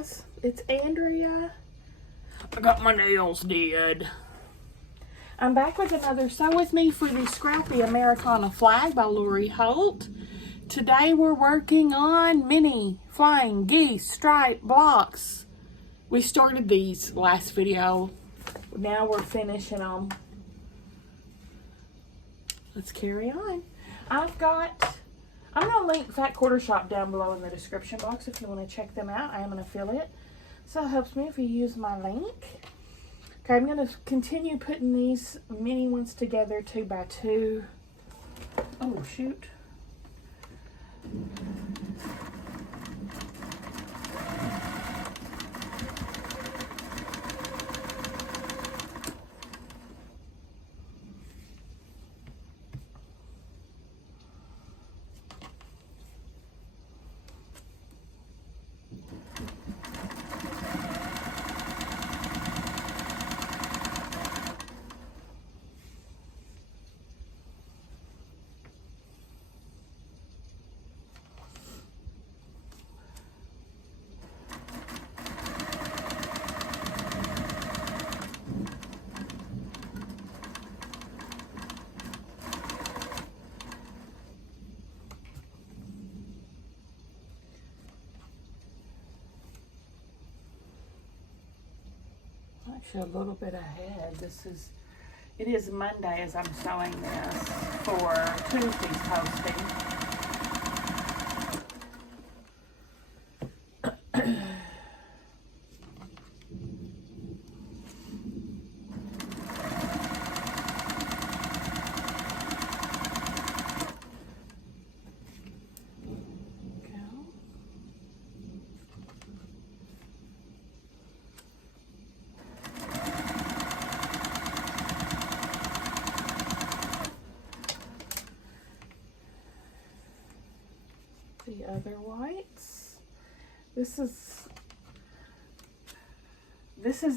guys, it's Andrea. I got my nails did. I'm back with another Sew With Me for the Scrappy Americana flag by Holt. Today we're working on mini flying geese stripe blocks. We started these last video. Now we're finishing them. Let's carry on. I'm going to link Fat Quarter Shop down below in the description box if you want to check them out. I am an affiliate, so it helps me if you use my link. Okay, I'm going to continue putting these mini ones together 2 by 2. Oh, shoot. Actually, a little bit ahead. It is Monday as I'm sewing this for Tuesday's posting. The other whites. This is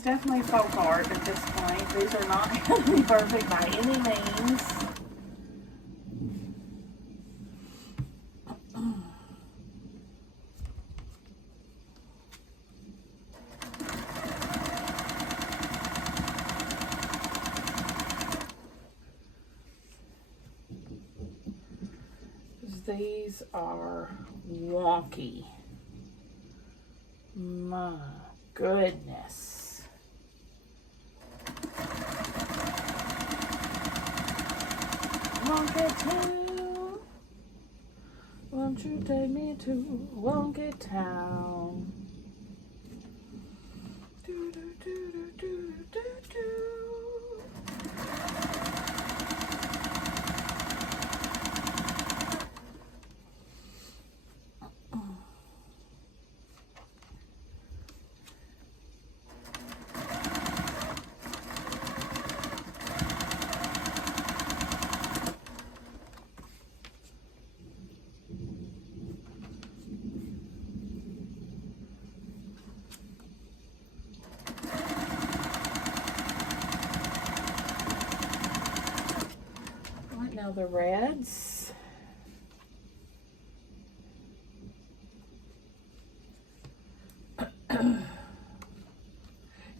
definitely folk art at this point. These are not going to be perfect by any means. These are wonky. My goodness. Wonky town. Won't you take me to Wonky Town? Do, do, do, do, do, do, do. Now the reds.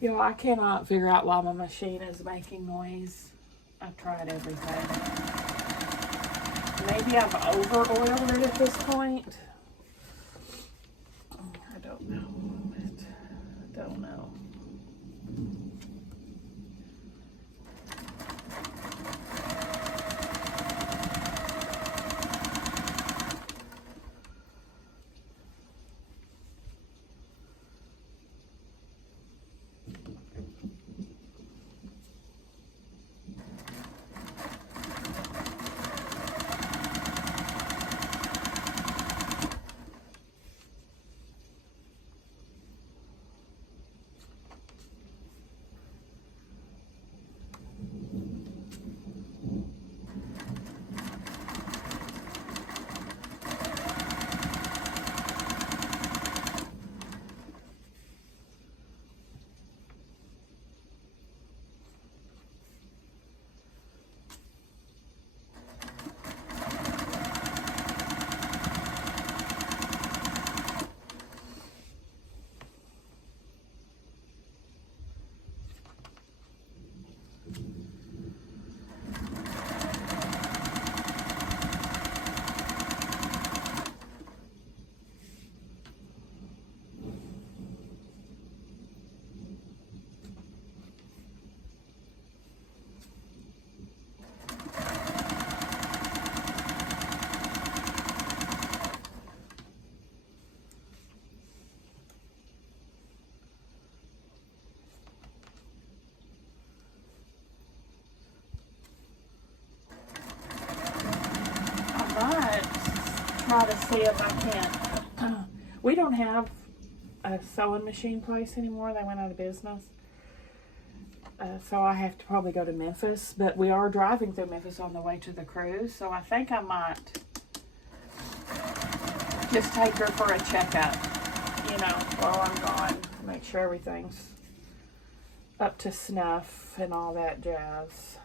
You know, I cannot figure out why my machine is making noise. I've tried everything. Maybe I've over-oiled it at this point. I don't know. I don't know. try to see if I can. We don't have a sewing machine place anymore. They went out of business. So I have to probably go to Memphis, but we are driving through Memphis on the way to the cruise, so I think I might just take her for a checkup, you know, while I'm gone. Make sure everything's up to snuff and all that jazz.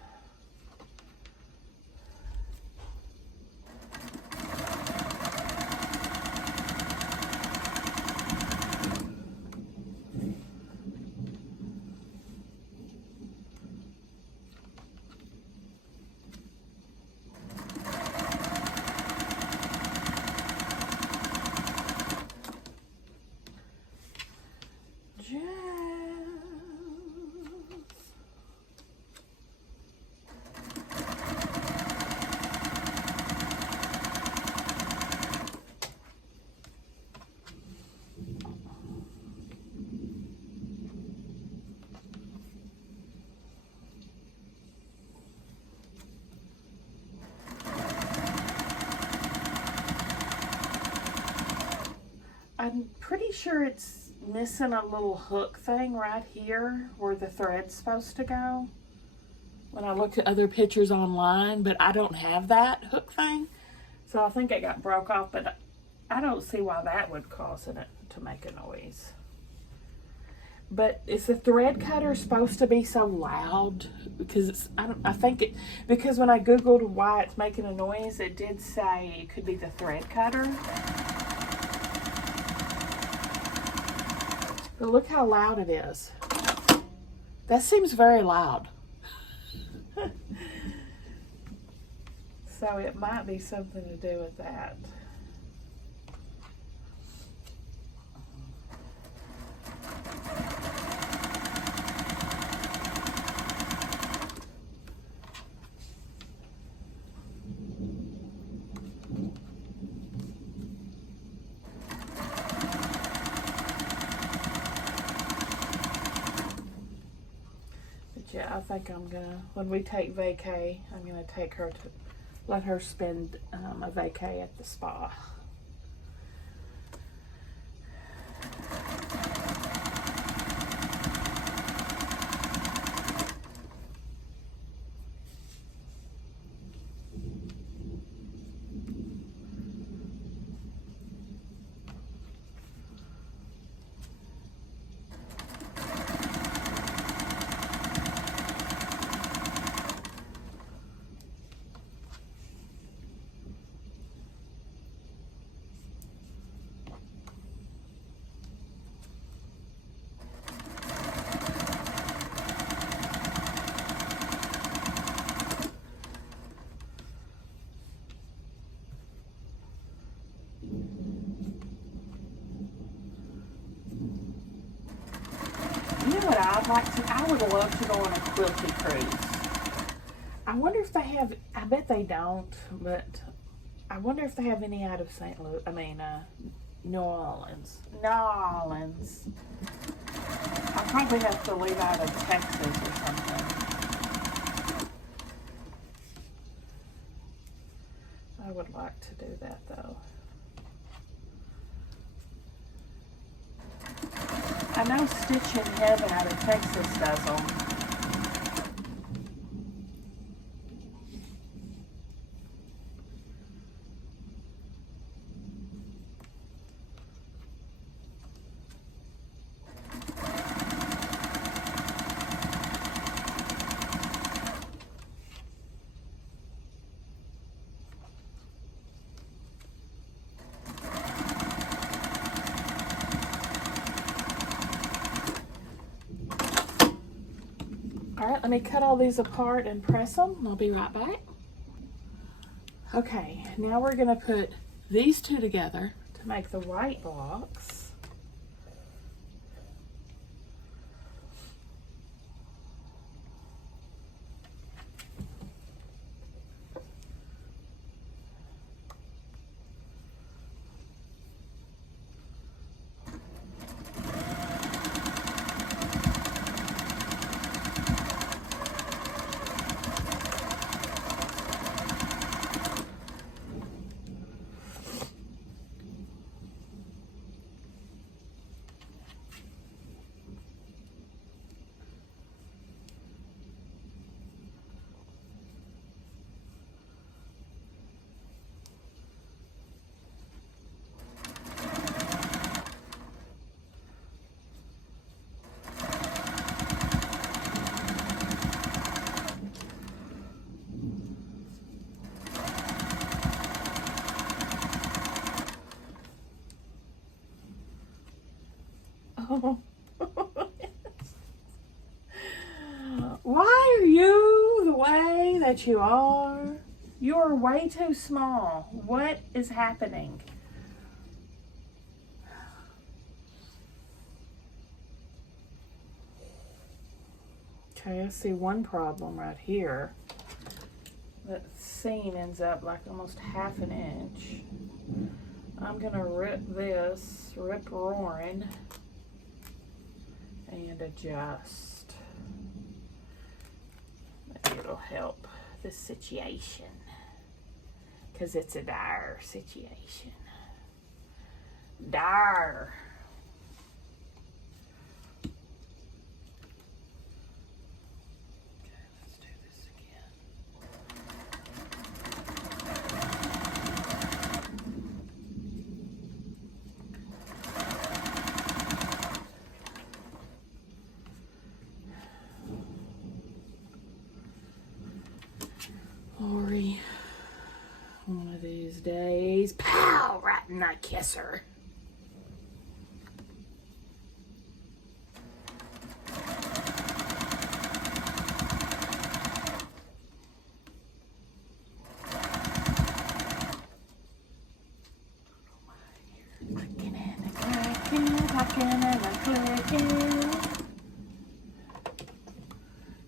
I'm pretty sure it's missing a little hook thing right here where the thread's supposed to go. When I looked at other pictures online, but I don't have that hook thing. So I think it got broke off, but I don't see why that would cause it to make a noise. But is the thread cutter supposed to be so loud? Because I think it, because when I Googled why it's making a noise, it did say it could be the thread cutter. But look how loud it is. That seems very loud. So it might be something to do with that. Yeah, I think I'm gonna, when we take vacay, I'm gonna take her to, let her spend a vacay at the spa. You know what I'd like to, I would love to go on a quilty cruise. I wonder if they have, I bet they don't, but I wonder if they have any out of St. Louis, New Orleans. New Orleans. I'll probably have to leave out of Texas or something. I would like to do that though. I know Stitch in Heaven out of Texas does them. Alright, let me cut all these apart and press them, and I'll be right back. Okay, now we're going to put these two together to make the white blocks. Why are you the way that you are? You are way too small. What is happening? Okay, I see one problem right here. That seam ends up like almost half an inch. I'm gonna rip roaring, and adjust. Maybe it'll help the situation, because it's a dire situation. Dire. Lori, one of these days, pow, right in that kisser. Clicking and a clicking, clicking and a clicking.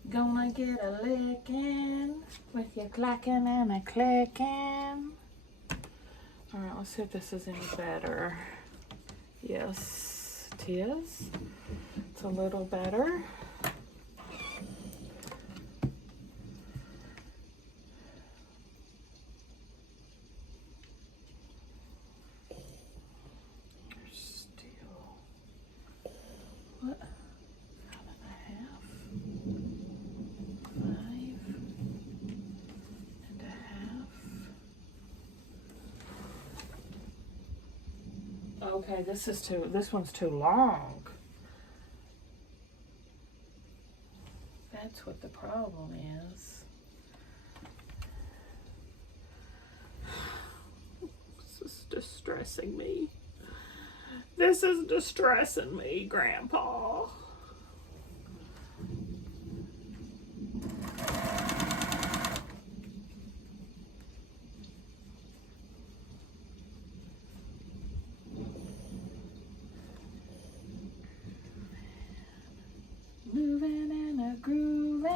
Gonna get a licking with your clacking and a clicking. Alright, let's see if this is any better. Yes, it is. It's a little better. Okay, this one's too long. That's what the problem is. This is distressing me. This is distressing me, Grandpa. Moving and a grooving.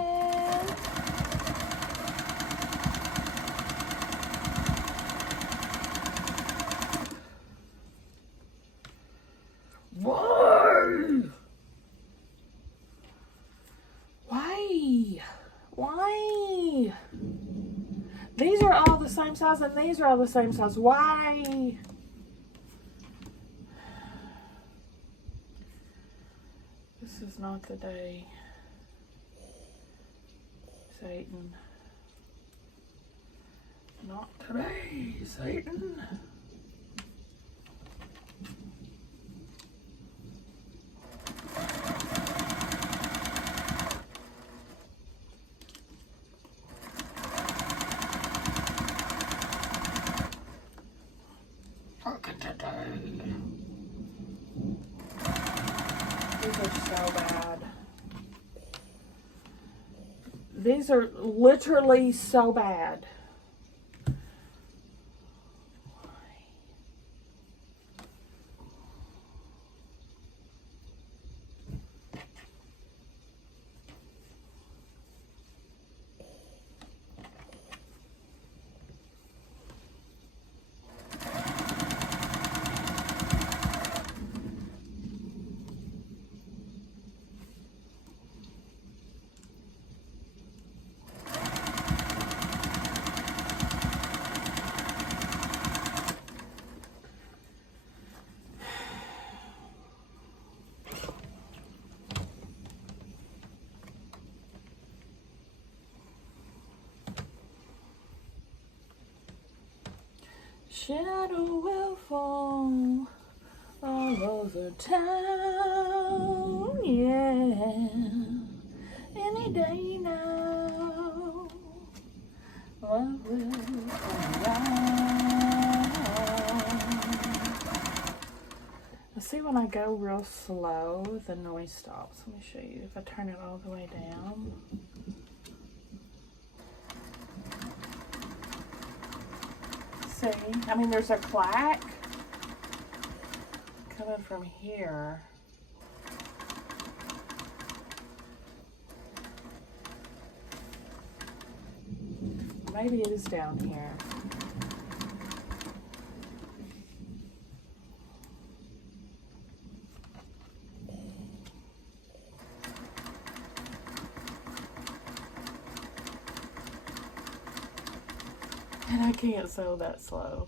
Why? Why? Why? These are all the same size and these are all the same size. Why? This is not the day, Satan. Not today, Satan. Fucking today. These are so bad. These are literally so bad. Shadow will fall all over town, yeah, any day now. What will come around? I see when I I go real slow, the noise stops. Let me show you. If I turn it all the way down. See? I mean, there's a clack coming from here. Maybe it is down here. And I can't sew that slow.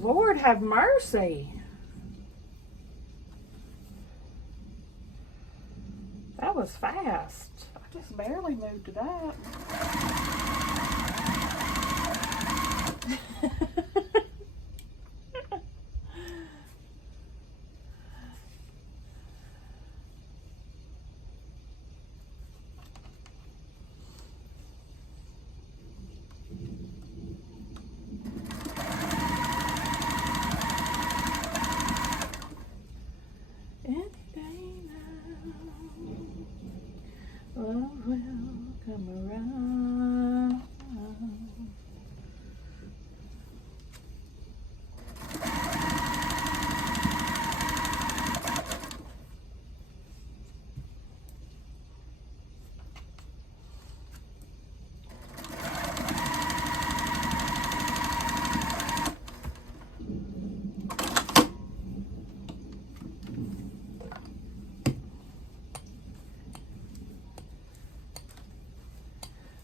Lord have mercy. That was fast. I just barely moved it up. Love will come around.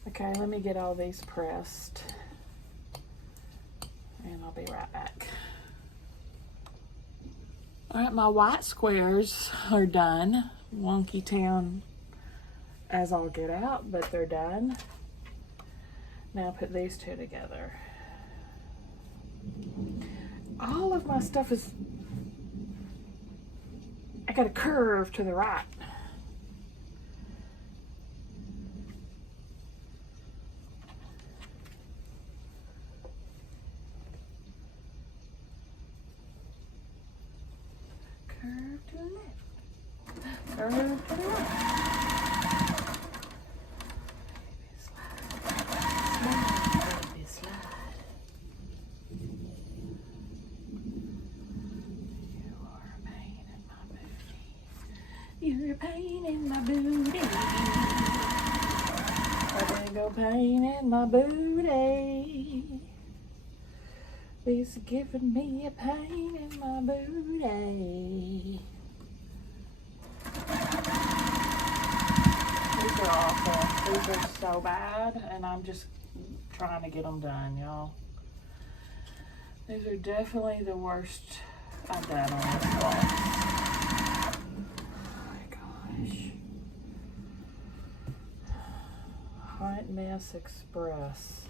Okay, let me get all these pressed and I'll be right back. All right, my white squares are done. Wonky town as all get out, but they're done. Now put these two together. All of my stuff is, I got a curve to the right. Curve to the left, curve to the right. Baby slide, baby slide. You are a pain in my booty. You're a pain in my booty. A big old pain in my booty. He's giving me a pain in my booty. These are awful. These are so bad, and I'm just trying to get them done, y'all. These are definitely the worst I've done on this cloth. Oh my gosh. Hot Mess Express.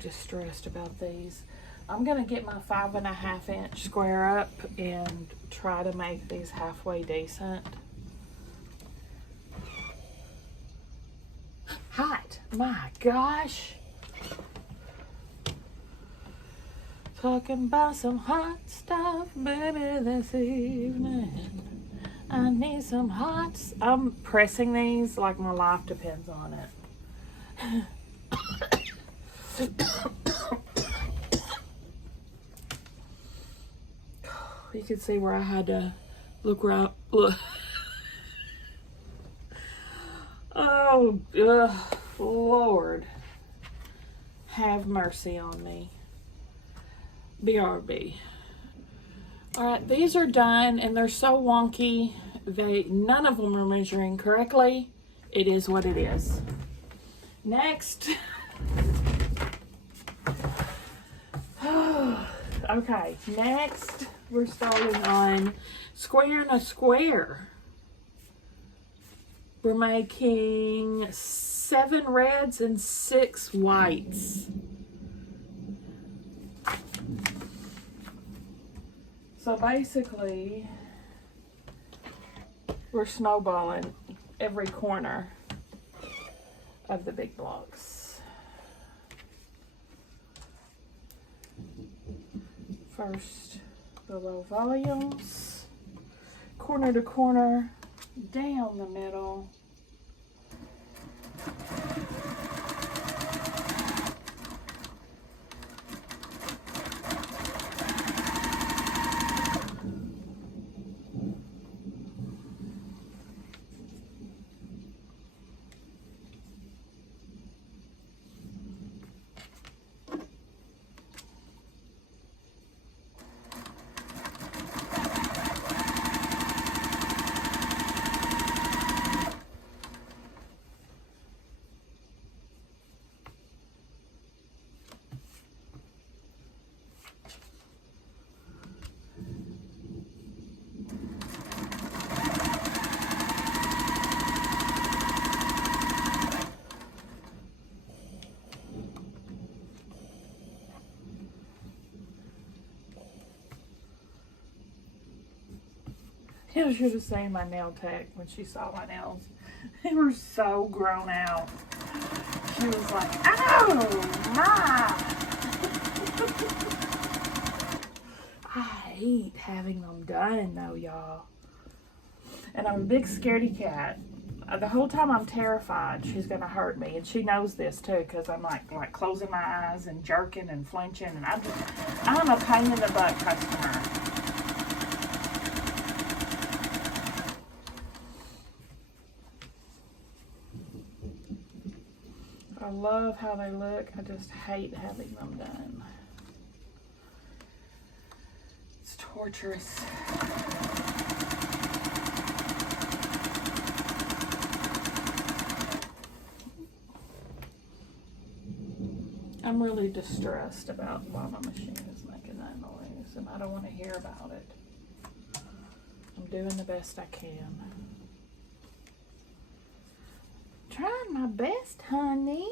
distressed about these. I'm gonna get my 5.5 inch square up and try to make these halfway decent. Hot, my gosh. Talking about some hot stuff, baby, this evening. I need some hot. I'm pressing these like my life depends on it. You can see where I had to look right. Oh, Lord, have mercy on me. BRB. All right, these are done, and they're so wonky. None of them are measuring correctly. It is what it is. Next. Okay, next we're starting on square and a square. We're making 7 reds and 6 whites. So basically, we're snowballing every corner of the big blocks. First, the low volumes, corner to corner, down the middle. You should have seen my nail tech when she saw my nails. They were so grown out. She was like, oh my. I hate having them done though, y'all. And I'm a big scaredy cat. The whole time I'm terrified she's gonna hurt me, and she knows this too, because I'm like closing my eyes and jerking and flinching, and I'm a pain in the butt customer. I love how they look. I just hate having them done. It's torturous. I'm really distressed about why my machine is making that noise, and I don't want to hear about it. I'm doing the best I can. Trying my best, honey.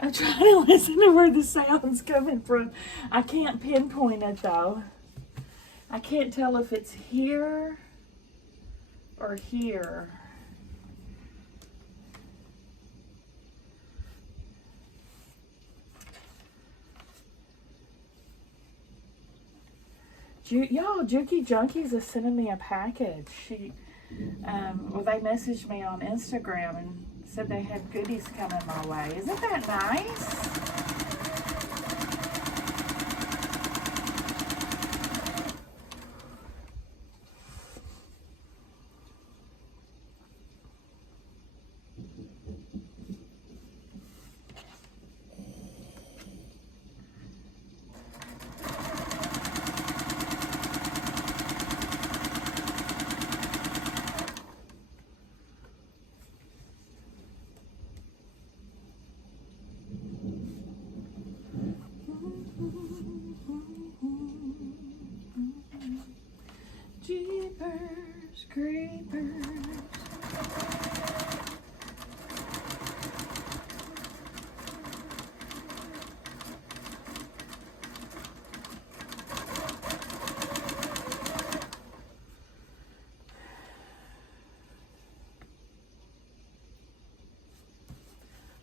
I'm trying to listen to where the sound's coming from. I can't pinpoint it though. I can't tell if it's here or here. Y'all, Juki Junkies is sending me a package. Well, they messaged me on Instagram and said they had goodies coming my way. Isn't that nice? Creepers.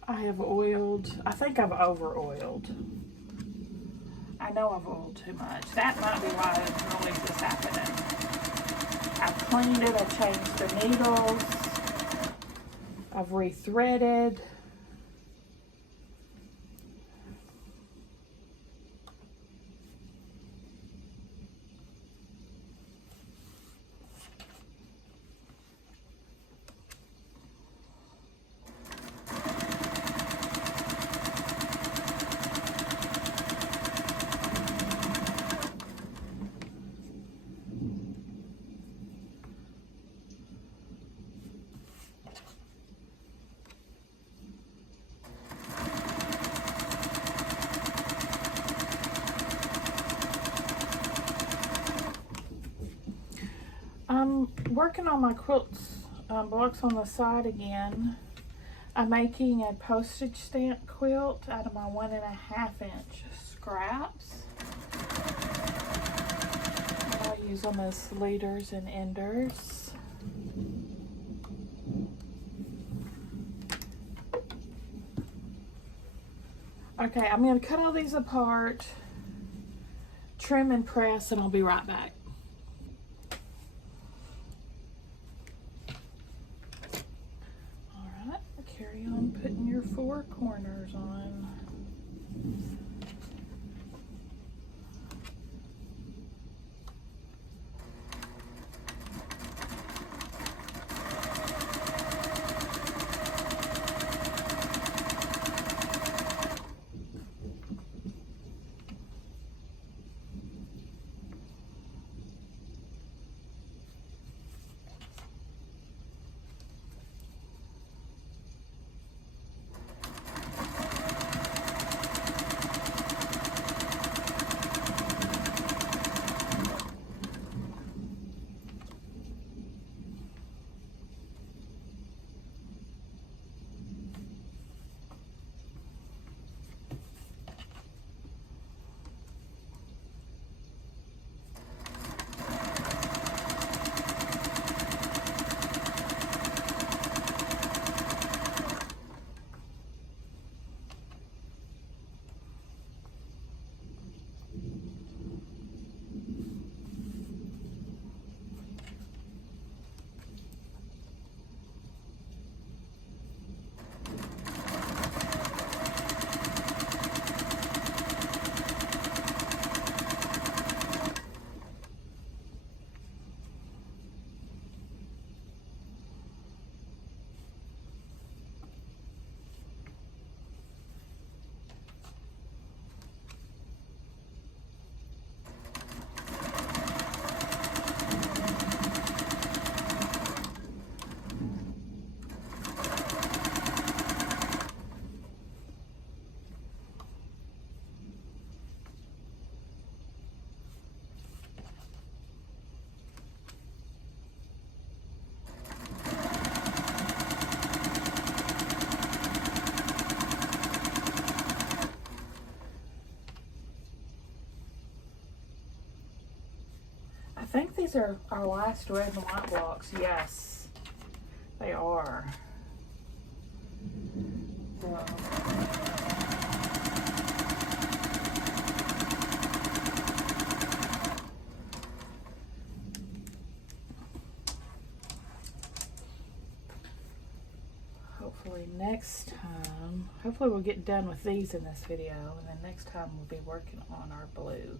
I have oiled, I think I've over oiled. I know I've oiled too much. That might be why the noise is happening. I've cleaned it, I've changed the needles, I've rethreaded. I'm working on my quilts blocks on the side again. I'm making a postage stamp quilt out of my 1.5-inch scraps. And I'll use them as leaders and enders. Okay, I'm going to cut all these apart, trim and press, and I'll be right back. Carry on putting your 4 corners on. I think these are our last red and white blocks. Yes, they are. Hopefully next time, we'll get done with these in this video, and then next time we'll be working on our blue.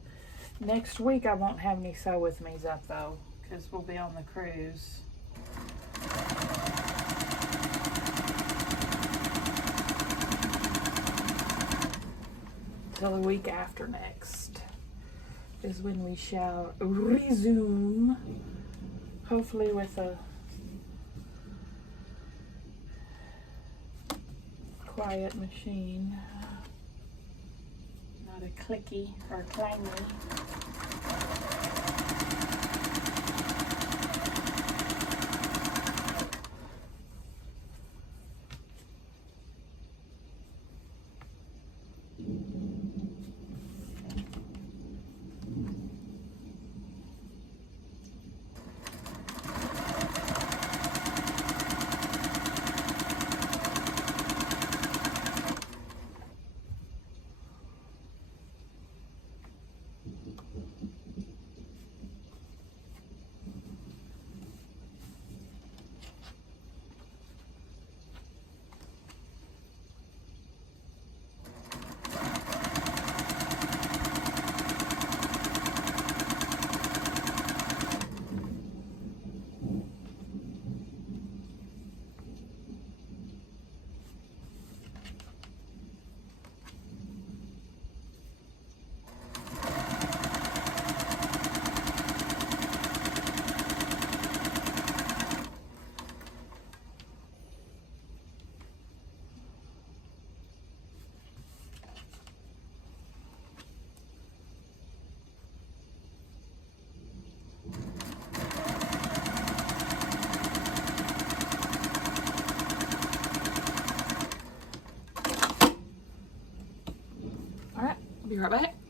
Next week I won't have any sew with me's up though, because we'll be on the cruise. Till the week after next is when we shall resume, hopefully with a quiet machine, not a clicky or clangy. I'll be right back.